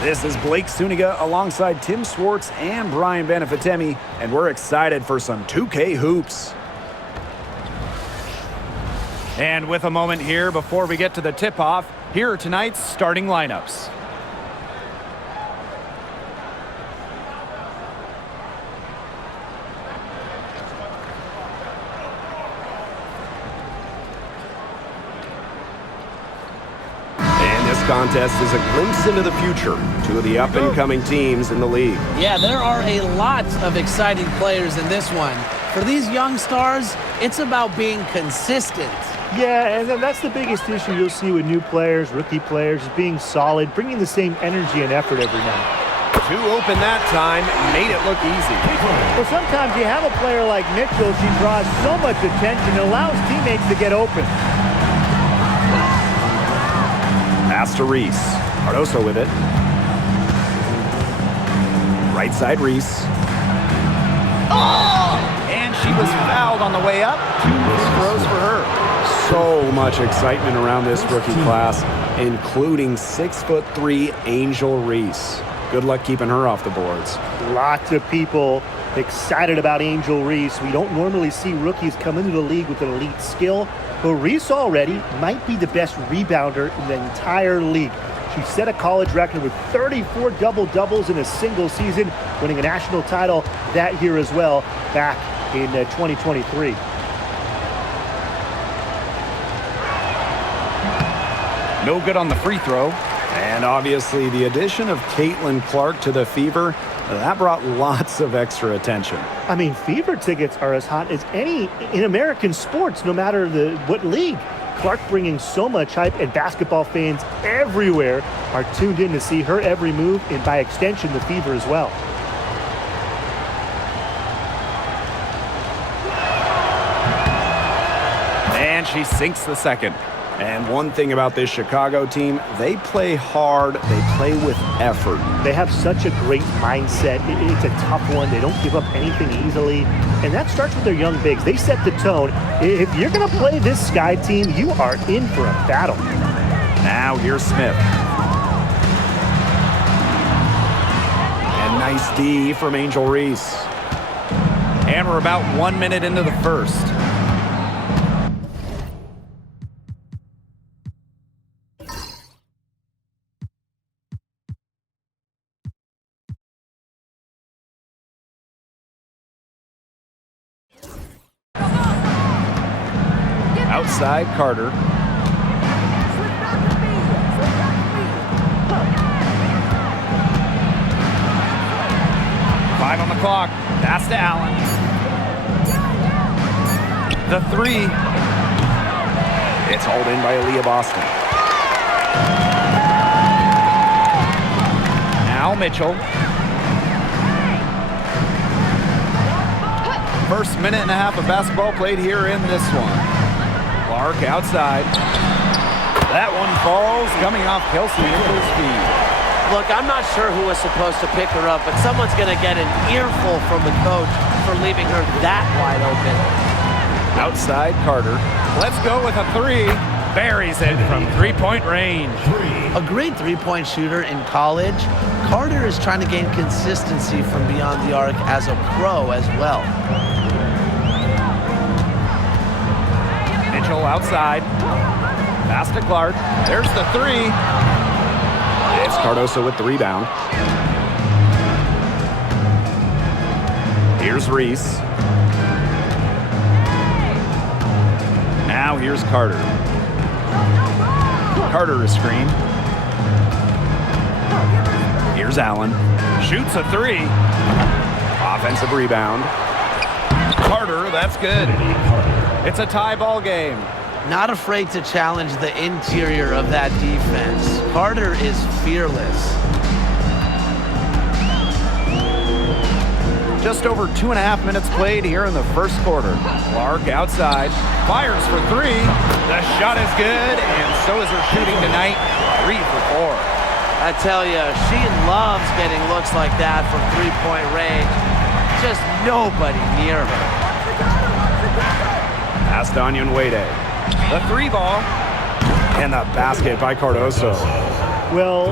This is Blake Suniga alongside Tim Swartz and Brian Benefitemi, and we're excited for some 2K hoops. And with a moment here before we get to the tip-off, here are tonight's starting lineups. Contest is a glimpse into the future. Two of the up-and-coming teams in the league. Yeah, there are a lot of exciting players in this one. For these young stars, it's about being consistent. Yeah, and that's the biggest issue you'll see with new players, rookie players, is being solid, bringing the same energy and effort every night. Too open that time, made it look easy. Well, sometimes you have a player like Mitchell, she draws so much attention, it allows teammates to get open. Pass to Reese. Cardoso with it. Right side, Reese. Oh! And she was fouled on the way up. 2 free throws for her. So much excitement around this rookie class, including 6'3" Angel Reese. Good luck keeping her off the boards. Lots of people excited about Angel Reese. We don't normally see rookies come into the league with an elite skill, but Reese already might be the best rebounder in the entire league. She set a college record with 34 double-doubles in a single season, winning a national title that year as well, back in 2023. No good on the free throw. And obviously the addition of Caitlin Clark to the Fever, that brought lots of extra attention. I mean, Fever tickets are as hot as any in American sports, no matter what league. Clark bringing so much hype, and basketball fans everywhere are tuned in to see her every move, and by extension, the Fever as well. And she sinks the second. And one thing about this Chicago team, they play hard, they play with effort. They have such a great mindset. It's a tough one. They don't give up anything easily. And that starts with their young bigs. They set the tone. If you're going to play this Sky team, you are in for a battle. Now here's Smith. And nice D from Angel Reese. And we're about 1 minute into the first. Outside, Carter. Five on the clock. Pass to Allen. The three. It's hauled in by Aaliyah Boston. Now Mitchell. First minute and a half of basketball played here in this one. Clark outside. That one falls, coming off Kelsey into his feet. Look, I'm not sure who was supposed to pick her up, but someone's going to get an earful from the coach for leaving her that wide open. Outside, Carter. Let's go with a three. Buries it from three-point range. A great three-point shooter in college, Carter is trying to gain consistency from beyond the arc as a pro as well. Mitchell outside. Pass to Clark. There's the three. It's Cardoso with the rebound. Here's Reese. Now here's Carter. Carter is screen. Here's Allen. Shoots a three. Offensive rebound. Carter, that's good. It's a tie ball game. Not afraid to challenge the interior of that defense. Carter is fearless. Just over 2.5 minutes played here in the first quarter. Clark outside, fires for three. The shot is good, and so is her shooting tonight, 3 for 4. I tell you, she loves getting looks like that from three-point range. Just nobody near her. Pass to Onyenwede. The three ball. And the basket by Cardoso. Well,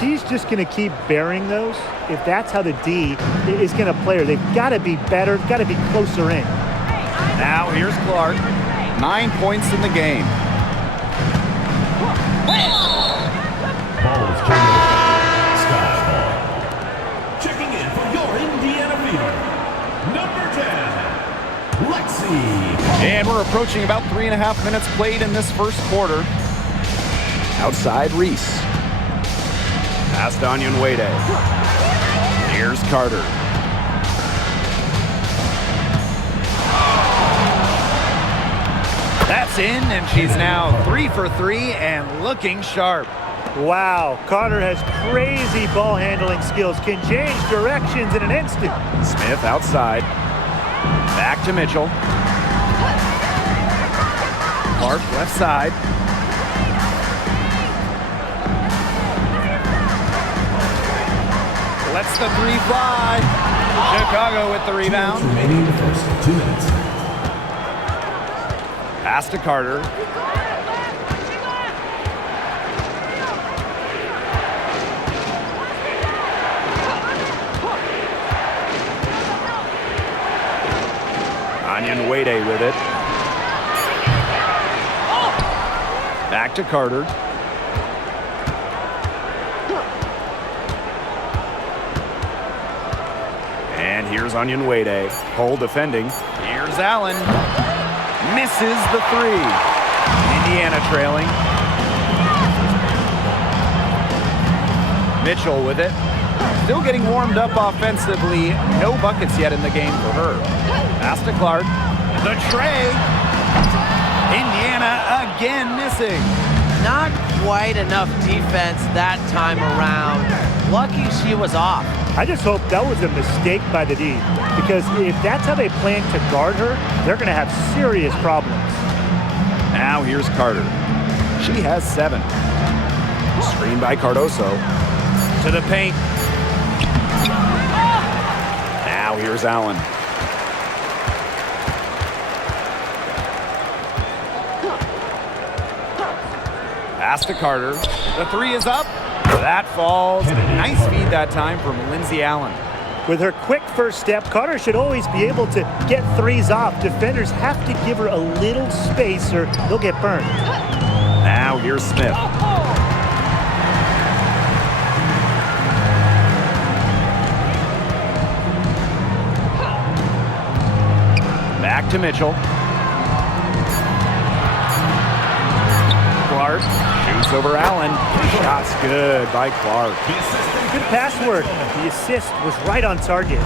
she's just going to keep bearing those. If that's how the D is going to play her, they've got to be better, got to be closer in. Now here's Clark. 9 points in the game. Ball is turned over. Sky ball. Checking in for your Indiana Fever, number 10, Lexi. And we're approaching about 3.5 minutes played in this first quarter. Outside Reese. Pass to Onyenwede. Here's Carter. That's in, and she's now 3 for 3 and looking sharp. Wow, Carter has crazy ball handling skills, can change directions in an instant. Smith outside. Back to Mitchell. Clark left side. Lets the 3 fly. Chicago with the rebound. Remaining in the first 2 minutes. Pass to Carter. Onyenwede with it. Back to Carter. And here's Onyenwede. Hole defending. Here's Allen. Misses the 3. Indiana trailing. Mitchell with it. Still getting warmed up offensively. No buckets yet in the game for her. Pass to Clark. The tray. Indiana again missing. Not quite enough defense that time around. Lucky she was off. I just hope that was a mistake by the D, because if that's how they plan to guard her, they're going to have serious problems. Now here's Carter. She has 7. Screen by Cardoso. To the paint. Now here's Allen. Pass to Carter. The 3 is up. That falls. Nice feed that time from Lindsay Allen. With her quick first step, Carter should always be able to get 3s off. Defenders have to give her a little space or they'll get burned. Now here's Smith. Back to Mitchell. Clark shoots over Allen. Shot's good by Clark. Good pass work. The assist was right on target.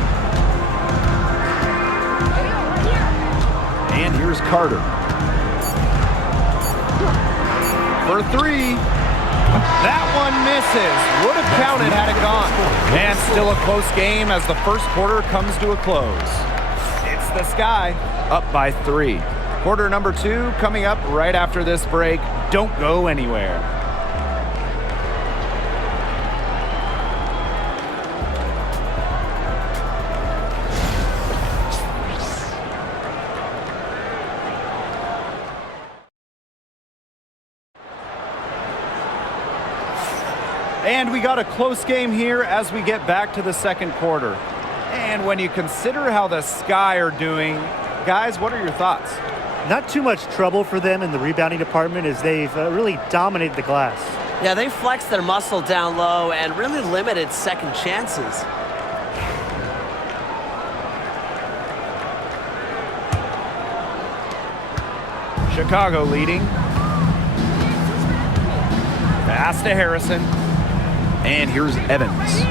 And here's Carter. For 3. That one misses. Would have counted had it gone. And still a close game as the first quarter comes to a close. It's the Sky up by 3. Quarter number 2 coming up right after this break. Don't go anywhere. And we got a close game here as we get back to the second quarter. And when you consider how the Sky are doing, guys, what are your thoughts? Not too much trouble for them in the rebounding department as they've really dominated the glass. Yeah, they flexed their muscle down low and really limited second chances. Chicago leading. Pass to Harrison. And here's Evans.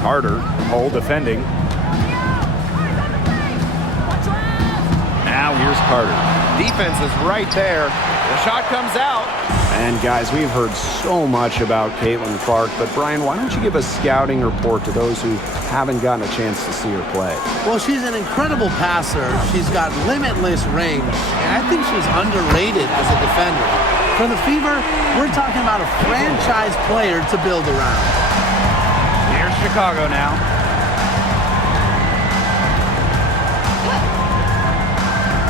Carter, hole defending. Now here's Carter. Defense is right there. The shot comes out. And guys, we've heard so much about Caitlin Clark, but Brian, why don't you give a scouting report to those who haven't gotten a chance to see her play? Well, she's an incredible passer. She's got limitless range, and I think she's underrated as a defender. For the Fever, we're talking about a franchise player to build around. Here's Chicago now.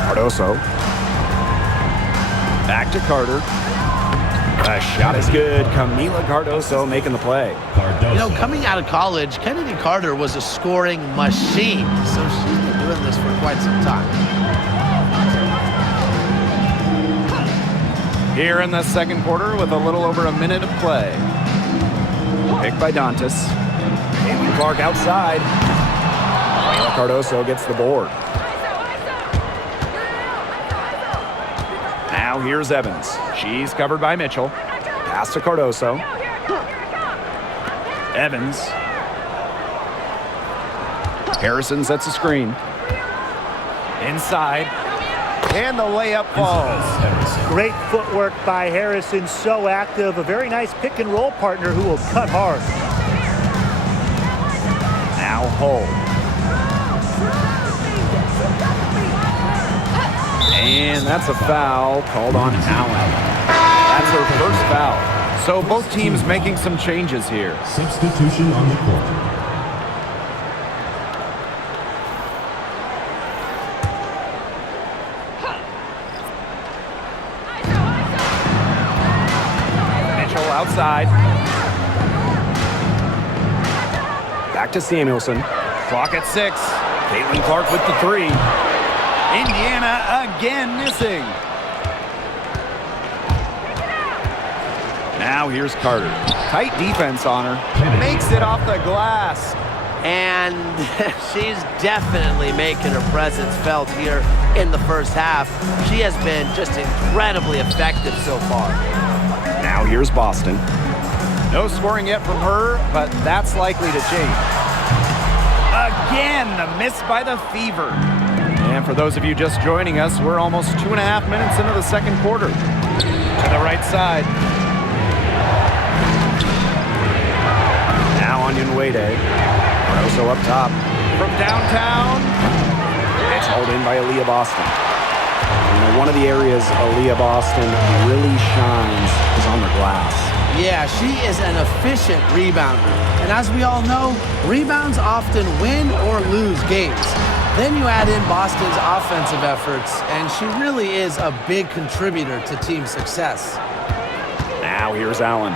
Cardoso. Back to Carter. The shot is good. Camila Cardoso making the play. Cardoso. You know, coming out of college, Kennedy Carter was a scoring machine, so she's been doing this for quite some time. Here in the second quarter with a little over a minute of play. Picked by Dantas. Caitlin Clark outside. Camila Cardoso gets the board. Now here's Evans. She's covered by Mitchell. Pass to Cardoso. Evans. Harrison sets a screen. Inside. And the layup falls. Great footwork by Harrison, so active. A very nice pick and roll partner who will cut hard. Now Hull. And that's a foul called on Allen. That's her first foul. So both teams making some changes here. Substitution on the court. Mitchell outside. Back to Samuelson. Clock at 6. Caitlin Clark with the three. Indiana again missing. Now here's Carter. Tight defense on her. Makes it off the glass. And she's definitely making her presence felt here in the first half. She has been just incredibly effective so far. Now here's Boston. No scoring yet from her, but that's likely to change. Again, the miss by the Fever. And for those of you just joining us, we're almost 2.5 minutes into the second quarter. To the right side. Now on Wade. Cardoso up top. From downtown. It's hauled in by Aaliyah Boston. You know, one of the areas Aaliyah Boston really shines is on the glass. Yeah, she is an efficient rebounder. And as we all know, rebounds often win or lose games. Then you add in Boston's offensive efforts, and she really is a big contributor to team success. Now here's Allen.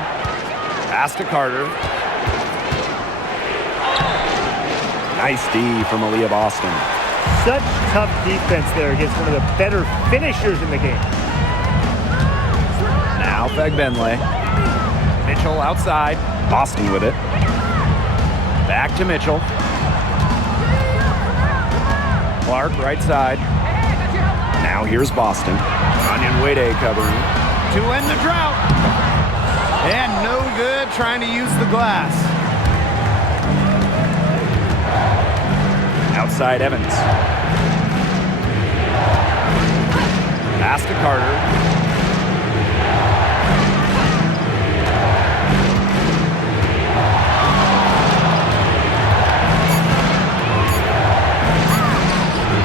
Pass to Carter. Nice D from Aaliyah Boston. Such tough defense there against one of the better finishers in the game. Now Fagbenle. Mitchell outside. Boston with it. Back to Mitchell. Clark right side. Now here's Boston. Onion Wade covering. To end the drought. And no good trying to use the glass. Outside Evans. Pass to Carter.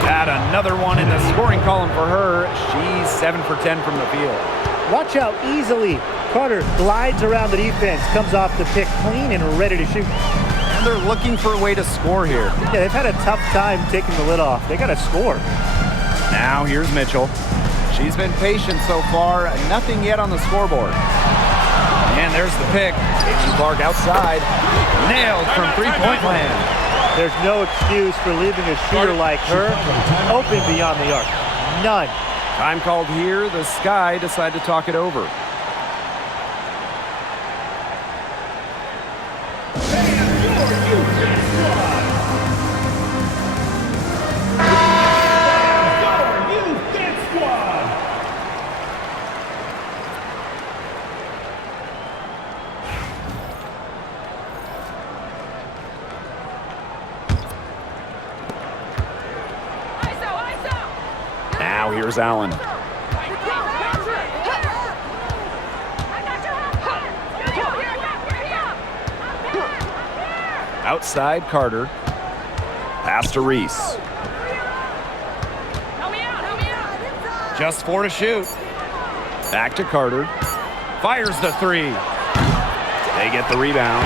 Got another one in the scoring column for her. She's 7 for 10 from the field. Watch out easily. Carter glides around the defense, comes off the pick clean and ready to shoot. And they're looking for a way to score here. Yeah, they've had a tough time taking the lid off. They got to score. Now here's Mitchell. She's been patient so far. Nothing yet on the scoreboard. And there's the pick. Caitlin Clark outside. Nailed from three-point land. There's no excuse for leaving a shooter like her open beyond the arc. None. Time called here. The Sky decide to talk it over. Now here's Allen. Outside Carter. Pass to Reese. Just 4 to shoot. Back to Carter. Fires the three. They get the rebound.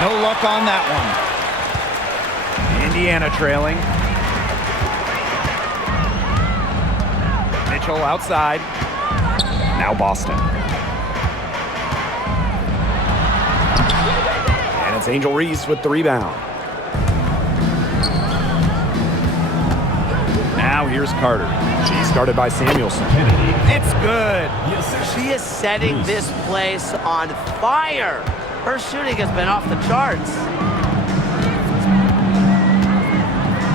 No luck on that one. Indiana trailing. Mitchell outside. Now Boston. That's Angel Reese with the rebound. Now here's Carter. She's guarded by Samuelson. It's good. She is setting this place on fire. Her shooting has been off the charts.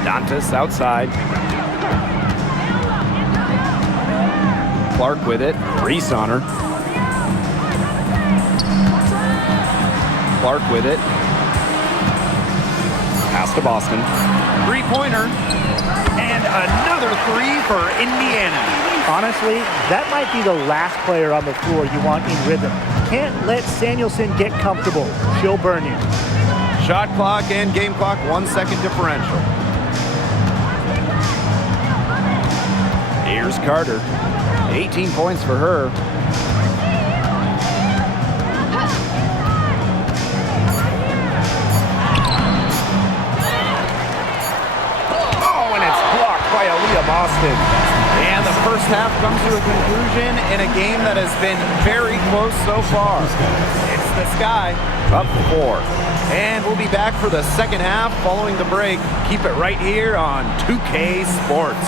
Dantas outside. Clark with it. Reese on her. Clark with it. Pass to Boston. Three-pointer. And another three for Indiana. Honestly, that might be the last player on the floor you want in rhythm. Can't let Samuelson get comfortable. She'll burn you. Shot clock and game clock, 1 second differential. Here's Carter. 18 points for her. Oh, and it's blocked by Aaliyah Boston. And the first half comes to a conclusion in a game that has been very close so far. It's the Sky Up 4. and we'll be back for the second half following the break. Keep it right here on 2K Sports.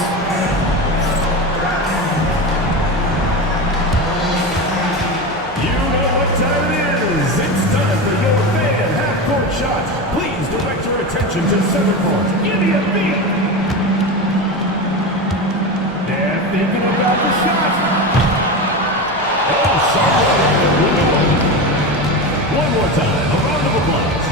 You know what time it is. It's time for your fan half-court shot. Please direct your attention to center court. Give me a beat. They're thinking about the shot. Oh, sorry. One more time. A round of applause.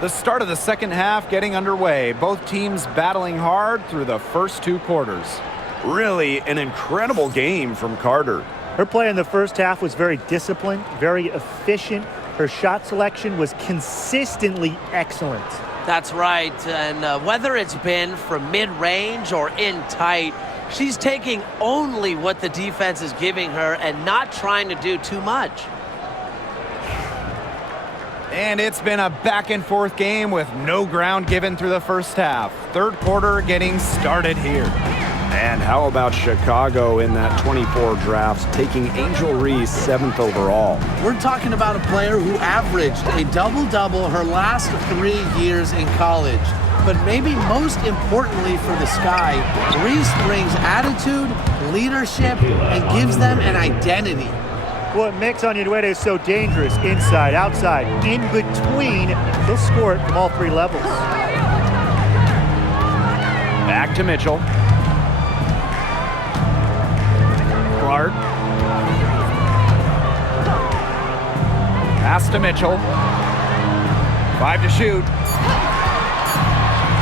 The start of the second half getting underway. Both teams battling hard through the first two quarters. Really an incredible game from Carter. Her play in the first half was very disciplined, very efficient. Her shot selection was consistently excellent. That's right, and whether it's been from mid-range or in tight, she's taking only what the defense is giving her and not trying to do too much. And it's been a back-and-forth game with no ground given through the first half. Third quarter getting started here. And how about Chicago in that 24 draft, taking Angel Reese 7th overall? We're talking about a player who averaged a double-double her last 3 years in college. But maybe most importantly for the Sky, Reese brings attitude, leadership, and gives them an identity. What makes Onyenwere is so dangerous, inside, outside, in between, he'll score it from all three levels. Back to Mitchell. Clark. Pass to Mitchell. 5 to shoot.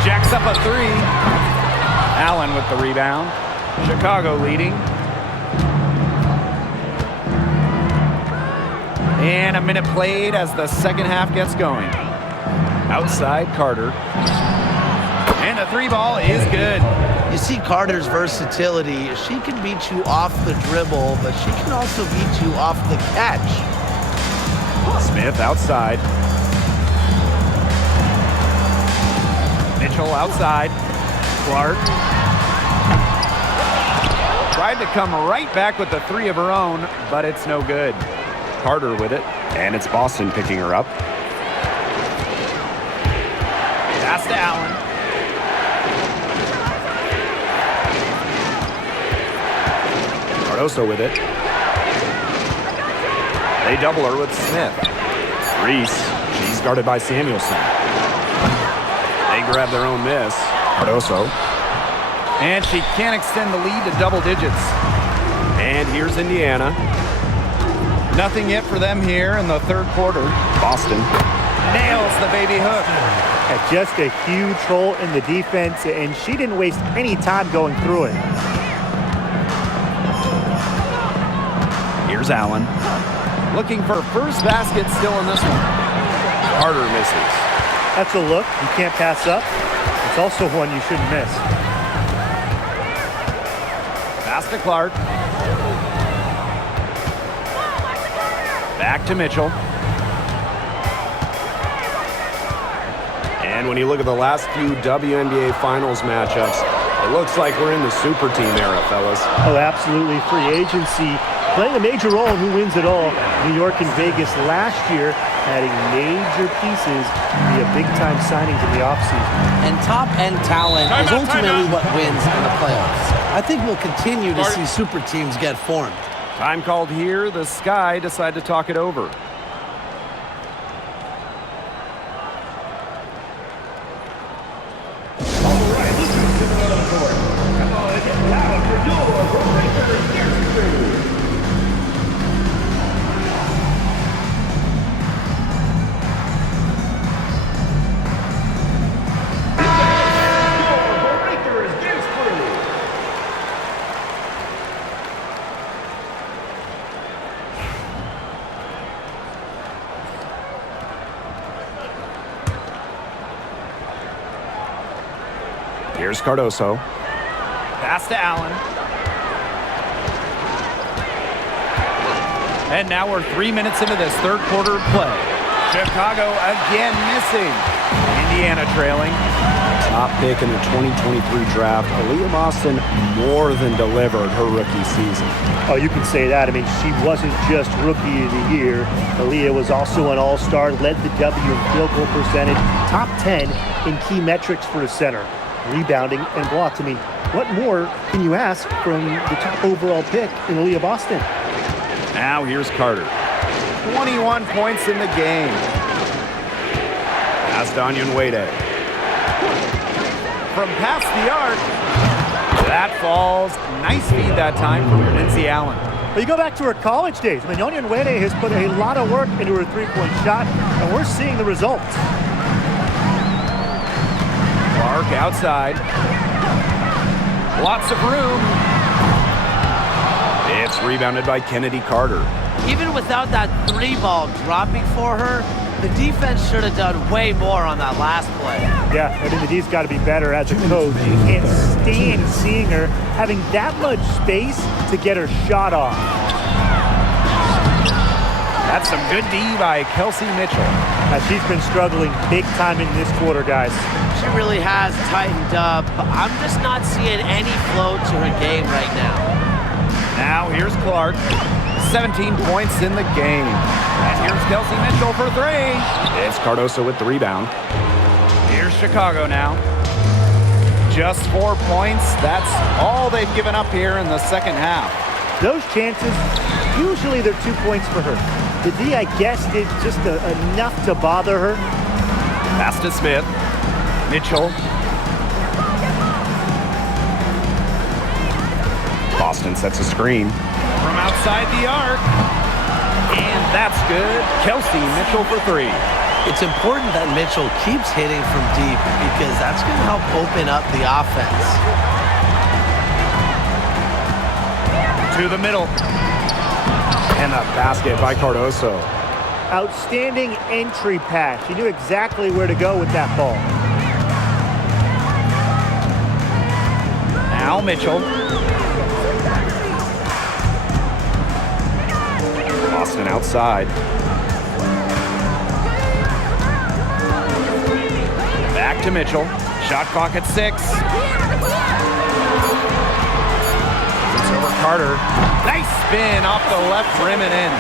Jacks up a 3. Allen with the rebound. Chicago leading. And a minute played as the second half gets going. Outside Carter. And the 3 ball is good. You see Carter's versatility. She can beat you off the dribble, but she can also beat you off the catch. Smith outside. Mitchell outside. Clark. Tried to come right back with the 3 of her own, but it's no good. Carter with it. And it's Boston picking her up. Pass to Allen. Cardoso with it. They double her with Smith. Reese, she's guarded by Samuelson. They grab their own miss. Cardoso. And she can't extend the lead to double digits. And here's Indiana. Nothing yet for them here in the third quarter. Boston. Nails the baby hook. Just a huge hole in the defense, and she didn't waste any time going through it. Here's Allen. Looking for first basket still in this one. Carter misses. That's a look you can't pass up. It's also one you shouldn't miss. Pass to Clark. Back to Mitchell. And when you look at the last few WNBA Finals matchups, it looks like we're in the super team era, fellas. Oh, absolutely. Free agency playing a major role in who wins it all. New York and Vegas last year adding major pieces via big-time signings in the offseason. And top-end talent is ultimately what wins in the playoffs. I think we'll continue to see super teams get formed. Time called here. The Sky decide to talk it over. Here's Cardoso. Pass to Allen. And now we're 3 minutes into this third quarter of play. Chicago again missing. Indiana trailing. Top pick in the 2023 draft, Aaliyah Boston more than delivered her rookie season. Oh, you can say that. I mean, she wasn't just Rookie of the Year. Aaliyah was also an All-Star, led the W in field goal percentage, top 10 in key metrics for a center. Rebounding and blocks. I mean, what more can you ask from the top overall pick in Aaliyah Boston? Now here's Carter. 21 points in the game. Pass to Onyenwere. From past the arc. That falls. Nice feed that time from Lindsey Allen. But you go back to her college days. I mean, Onyenwere has put a lot of work into her three-point shot, and we're seeing the results. Clark outside. Lots of room. It's rebounded by Kennedy Carter. Even without that three ball dropping for her, the defense should have done way more on that last play. Yeah, I mean, the D's got to be better as a coach. You can't stand seeing her having that much space to get her shot off. That's some good D by Kelsey Mitchell. She's been struggling big time in this quarter, guys. She really has tightened up. I'm just not seeing any flow to her game right now. Now here's Clark. 17 points in the game. And here's Kelsey Mitchell for three. It's Cardoso with the rebound. Here's Chicago now. Just 4 points. That's all they've given up here in the second half. Those chances, usually they're 2 points for her. The D, I guess, did just enough to bother her. Pass to Smith. Mitchell. Boston sets a screen. From outside the arc. And that's good. Kelsey Mitchell for three. It's important that Mitchell keeps hitting from deep because that's going to help open up the offense. To the middle. And a basket by Cardoso. Outstanding entry pass. She knew exactly where to go with that ball. Now Mitchell. Boston outside. Back to Mitchell. Shot clock at 6. It's over Carter. Nice spin off the left rim and in.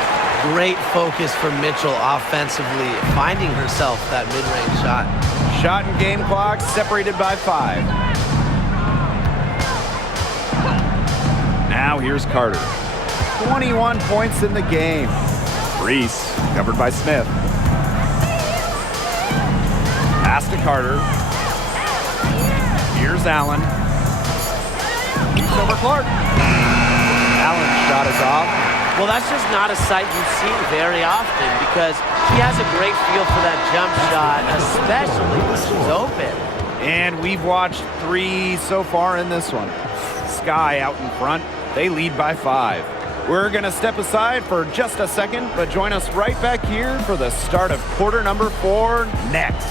Great focus from Mitchell offensively, finding herself that mid-range shot. Shot and game clock separated by 5. Now here's Carter. 21 points in the game. Reese covered by Smith. Pass to Carter. Here's Allen. He's over Clark. Allen's shot is off. Well, that's just not a sight you see very often because she has a great feel for that jump shot, especially when she's open. And we've watched 3 so far in this one. Sky out in front. They lead by 5. We're going to step aside for just a second, but join us right back here for the start of quarter number 4 next.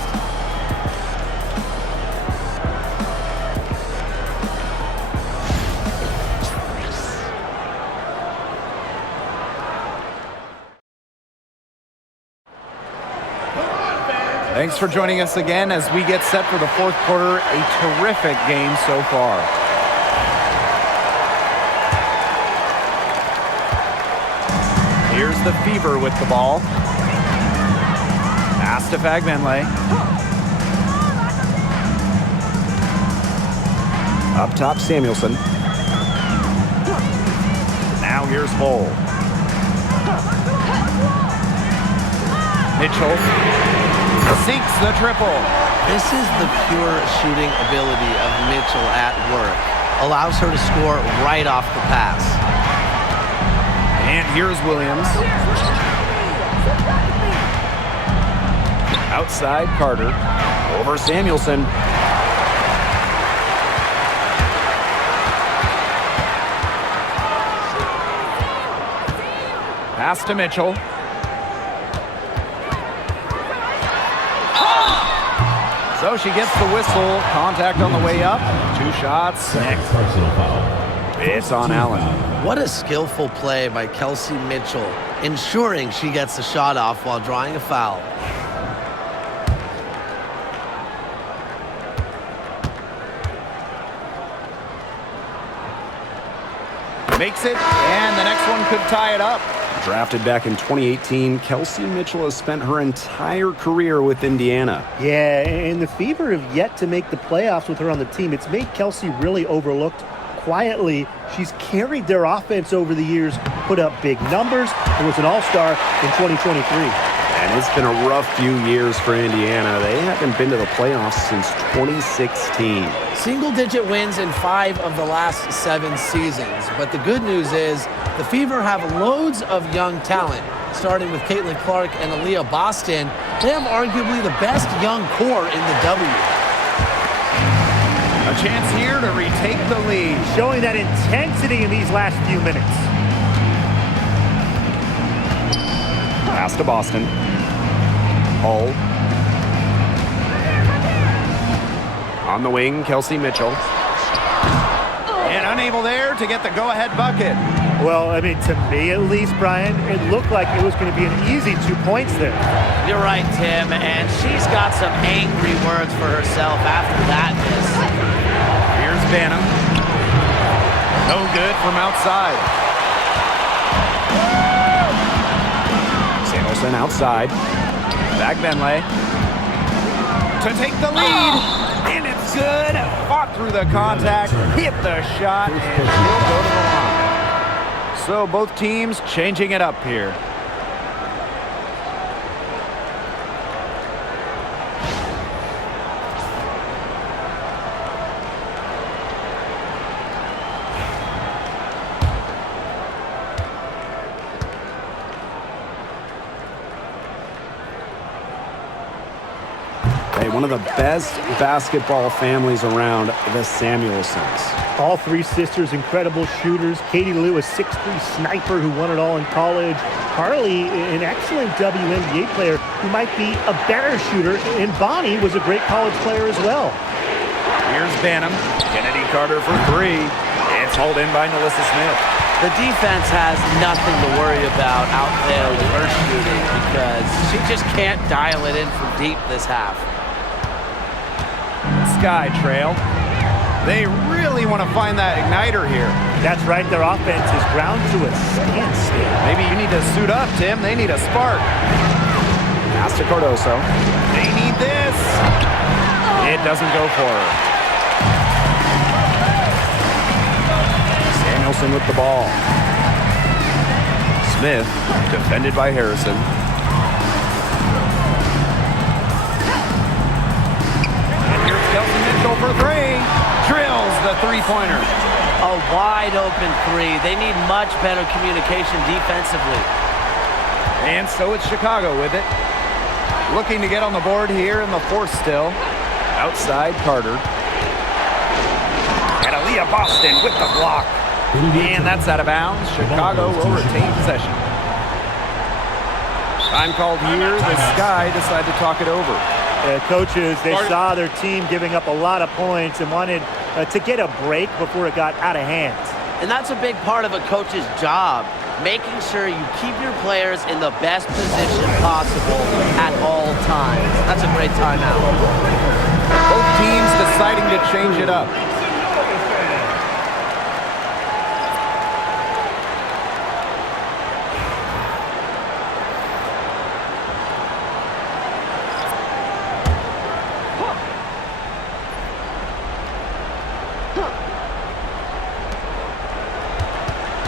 Thanks for joining us again as we get set for the 4th quarter. A terrific game so far. Here's the Fever with the ball. Pass to Fagbenle. Up top, Samuelson. Now here's Hull. Mitchell sinks the triple. This is the pure shooting ability of Mitchell at work. Allows her to score right off the pass. And here's Williams. Outside Carter. Over Samuelson. Pass to Mitchell. So she gets the whistle. Contact on the way up. 2 shots. Next. Personal foul. It's on Allen. What a skillful play by Kelsey Mitchell, ensuring she gets the shot off while drawing a foul. Makes it, and the next one could tie it up. Drafted back in 2018, Kelsey Mitchell has spent her entire career with Indiana. Yeah, and the Fever have yet to make the playoffs with her on the team. It's made Kelsey really overlooked. Quietly, she's carried their offense over the years, put up big numbers, and was an all-star in 2023. And it's been a rough few years for Indiana. They haven't been to the playoffs since 2016. Single-digit wins in 5 of the last 7 seasons. But the good news is the Fever have loads of young talent. Starting with Caitlin Clark and Aaliyah Boston, they have arguably the best young core in the W. A chance here to retake the lead. Showing that intensity in these last few minutes. Pass to Boston. Hull. On the wing, Kelsey Mitchell. And unable there to get the go-ahead bucket. Well, I mean, to me at least, Brian, it looked like it was going to be an easy 2 points there. You're right, Tim, and she's got some angry words for herself after that miss. Here's Banham. No good from outside. Samuelson outside. Fagbenle to take the lead. And it's good. Fought through the contact, hit the shot, and he'll go to the line. So both teams changing it up here. One of the best basketball families around, the Samuelsons. All 3 sisters, incredible shooters. Katie Lou, a 6'3 sniper who won it all in college. Harley, an excellent WNBA player who might be a better shooter. And Bonnie was a great college player as well. Here's Banham. Kennedy Carter for 3. It's hauled in by Nalissa Smith. The defense has nothing to worry about out there with her shooting because she just can't dial it in from deep this half. Sky trail. They really want to find that igniter here. That's right, their offense is ground to a standstill. Maybe you need to suit up, Tim. They need a spark. Pass to Cardoso. They need this. It doesn't go for her. Samuelson with the ball. Smith, defended by Harrison. And here's Kelsey Mitchell for 3. Drills the three-pointer. A wide open three. They need much better communication defensively. And so it's Chicago with it. Looking to get on the board here in the fourth still. Outside Carter. And Aaliyah Boston with the block. And that's out of bounds. Chicago will retain possession. Time called here. The Sky decide to talk it over. Coaches, they saw their team giving up a lot of points and wanted to get a break before it got out of hand. And that's a big part of a coach's job, making sure you keep your players in the best position possible at all times. That's a great timeout. Both teams deciding to change it up.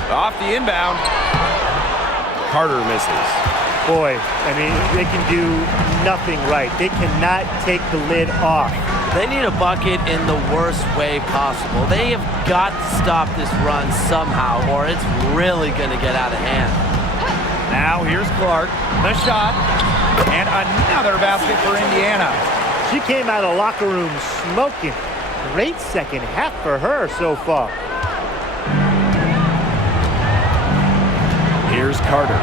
Off the inbound. Carter misses. Boy, I mean, they can do nothing right. They cannot take the lid off. They need a bucket in the worst way possible. They have got to stop this run somehow, or it's really going to get out of hand. Now here's Clark. The shot. And another basket for Indiana. She came out of the locker room smoking. Great second half for her so far. Here's Carter.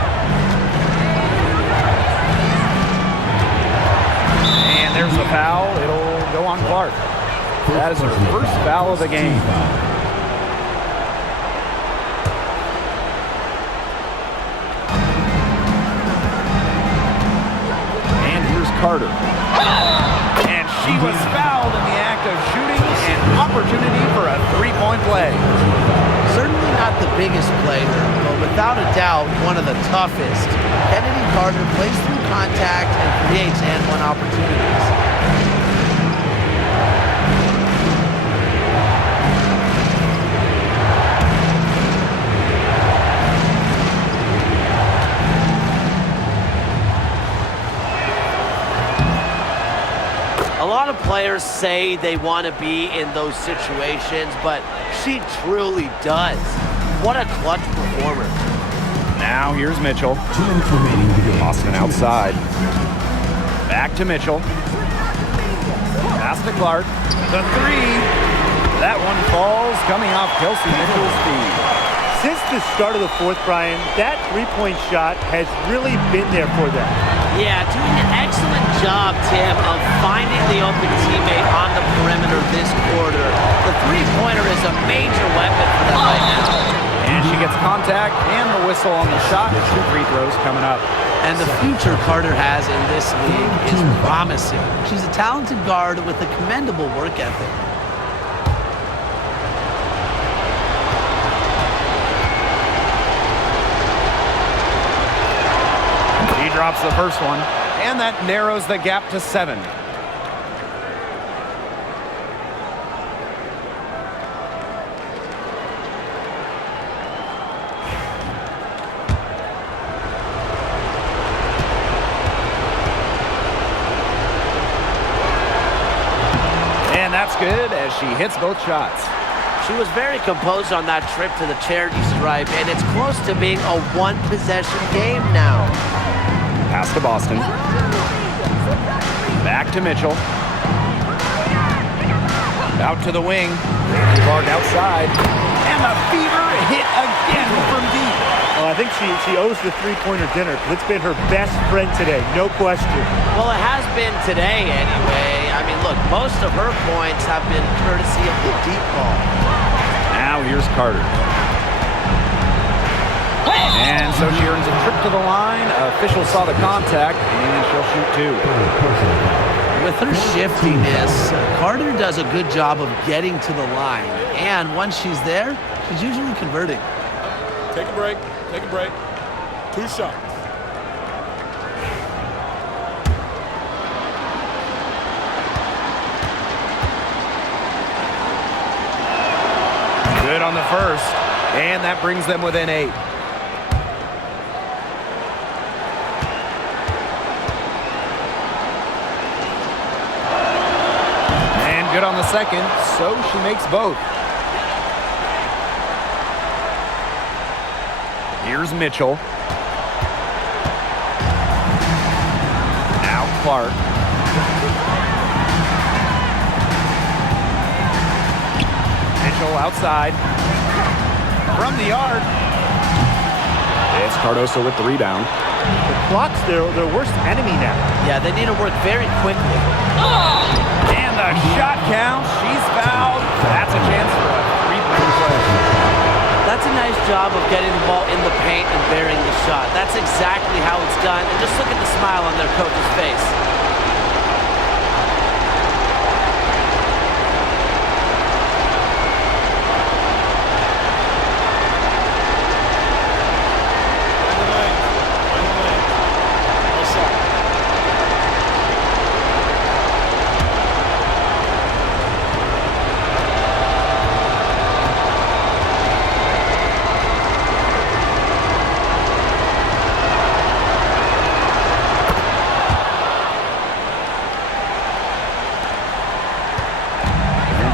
And there's the foul. It'll go on Clark. That is her first foul of the game. And here's Carter. And she was fouled in the act of shooting, an opportunity for a three-point play. Certainly not the biggest player, but without a doubt, one of the toughest. Kennedy Carter plays through contact and creates and-one opportunities. A lot of players say they want to be in those situations, but she truly does. What a clutch performer. Now here's Mitchell. Boston outside. Back to Mitchell. Pass to Clark. The three. That one falls, coming off Kelsey Mitchell's feet. Since the start of the fourth, Brian, that three-point shot has really been there for them. Yeah, doing an excellent job, Tim, of finding the open teammate on the perimeter this quarter. The three-pointer is a major weapon for them right now. And she gets contact and the whistle on the shot. 2 free throws coming up. And the future Carter has in this league is promising. She's a talented guard with a commendable work ethic. He drops the first one, and that narrows the gap to 7. And that's good as she hits both shots. She was very composed on that trip to the charity stripe, and it's close to being a one-possession game now. Pass to Boston. Back to Mitchell. Out to the wing. Clark outside. And the fever hit again from deep. Well, I think she owes the three-pointer dinner. It's been her best friend today, no question. Well, it has been today anyway. I mean, look, most of her points have been courtesy of the deep ball. Now here's Carter. And so she earns a trip to the line. Officials saw the contact, and she'll shoot 2. With her shiftiness, Carter does a good job of getting to the line. And once she's there, she's usually converting. Take a break. Take a break. 2 shots. Good on the first, and that brings them within 8. And good on the second, so she makes both. Here's Mitchell. Now Clark. Mitchell outside. From the yard. It's Cardoso with the rebound. The clock's their worst enemy now. Yeah, they need to work very quickly. And the shot counts. She's fouled. That's a chance for a three-point play. That's a nice job of getting the ball in the paint and burying the shot. That's exactly how it's done. And just look at the smile on their coach's face.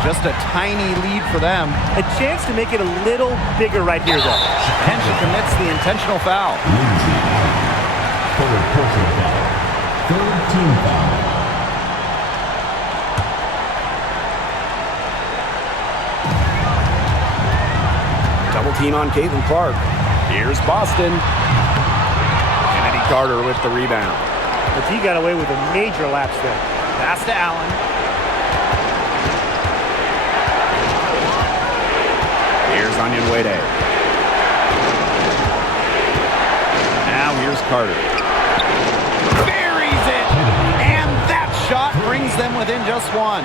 Just a tiny lead for them. A chance to make it a little bigger right here, though. And she commits the intentional foul. Forward personal foul. Third team foul. Double team on Caitlin Clark. Here's Boston. Kennedy Carter with the rebound. But he got away with a major lapse there. Pass to Allen. Here's Onion Wade. Now here's Carter. Buries it. And that shot brings them within just one.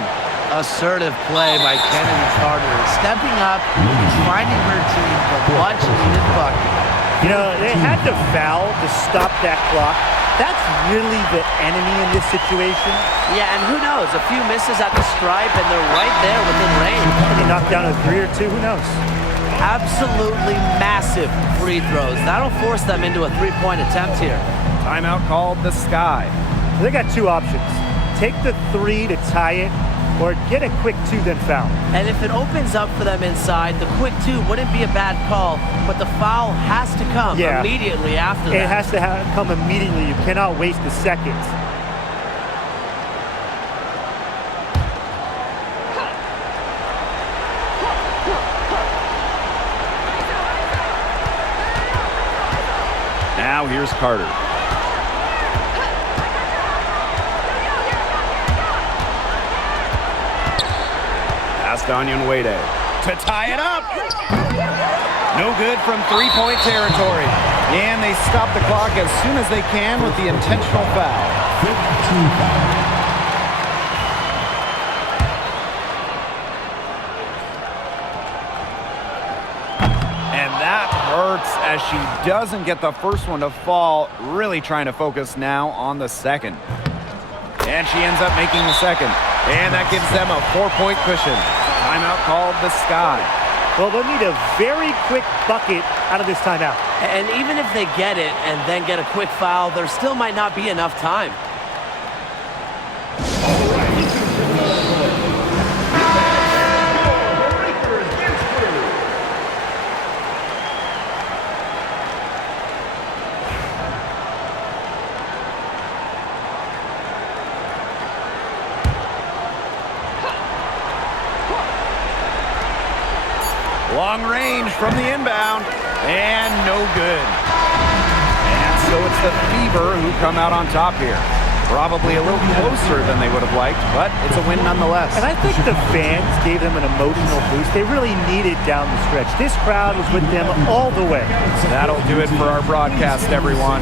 Assertive play by Kennedy Carter. Stepping up, finding her team a much-needed bucket. You know, they had to foul to stop that clock. That's really the enemy in this situation. Yeah, and who knows? A few misses at the stripe, and they're right there within range. They knock down a 3 or 2, who knows? Absolutely massive free throws. That'll force them into a three-point attempt here. Timeout called the Sky. They got two options. Take the 3 to tie it, or get a quick 2, then foul. And if it opens up for them inside, the quick 2 wouldn't be a bad call, but the foul has to come immediately after that. It has to come immediately. You cannot waste a second. Now here's Carter. Past Onion Wade. To tie it up. No good from three-point territory. And they stop the clock as soon as they can with the intentional foul. Fifth team foul. And that hurts as she doesn't get the first one to fall. Really trying to focus now on the second. And she ends up making the second. And that gives them a 4-point cushion. Timeout called the Sky. Well, they'll need a very quick bucket out of this timeout. And even if they get it and then get a quick foul, there still might not be enough time. Long range from the inbound, and no good. And so it's the Fever who come out on top here. Probably a little closer than they would have liked, but it's a win nonetheless. And I think the fans gave them an emotional boost. They really needed down the stretch. This crowd was with them all the way. That'll do it for our broadcast, everyone.